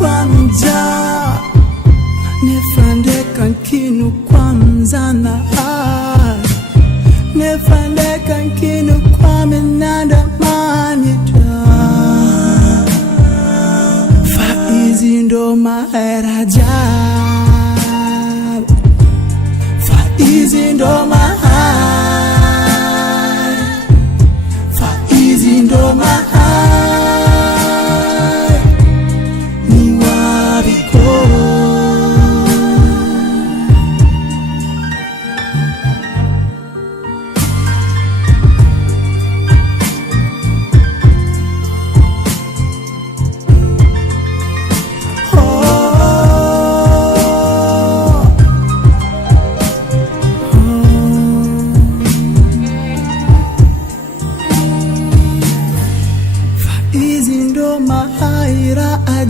kwa mja nefandeka nkinu kwa mzana nefandeka nkinu kwa minanda manita faizi ndo maheraja faizi ndo faizi ndo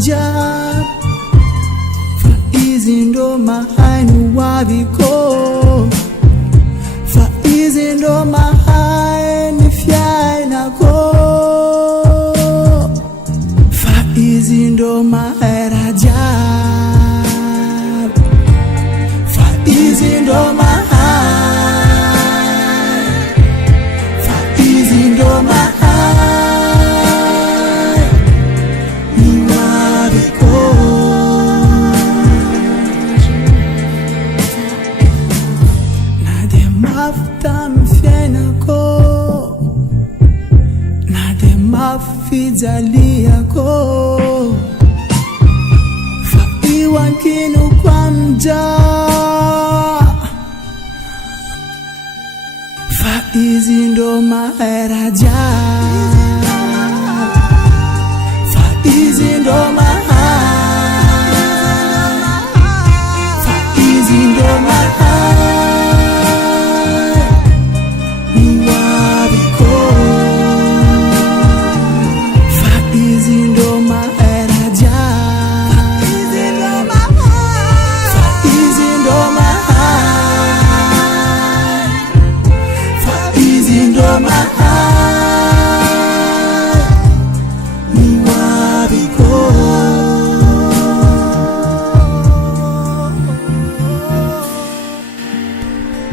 ajab faizi ndo mahani wabiko faizi ndo mahani fyainako faizi ndo maheraja faizi ndo faizi ndo fizalia ko faiwa nkinu kwa mja faizi ndo maheraja faizi ndo faizi ndo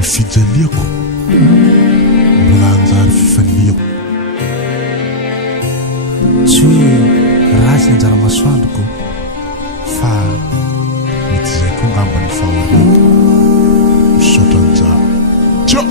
fijaliako mulanjary fifaliako tsy hoe ratsy anjara masoandroko fa mety zay koa ngambany fahaolana misaotra anjara tio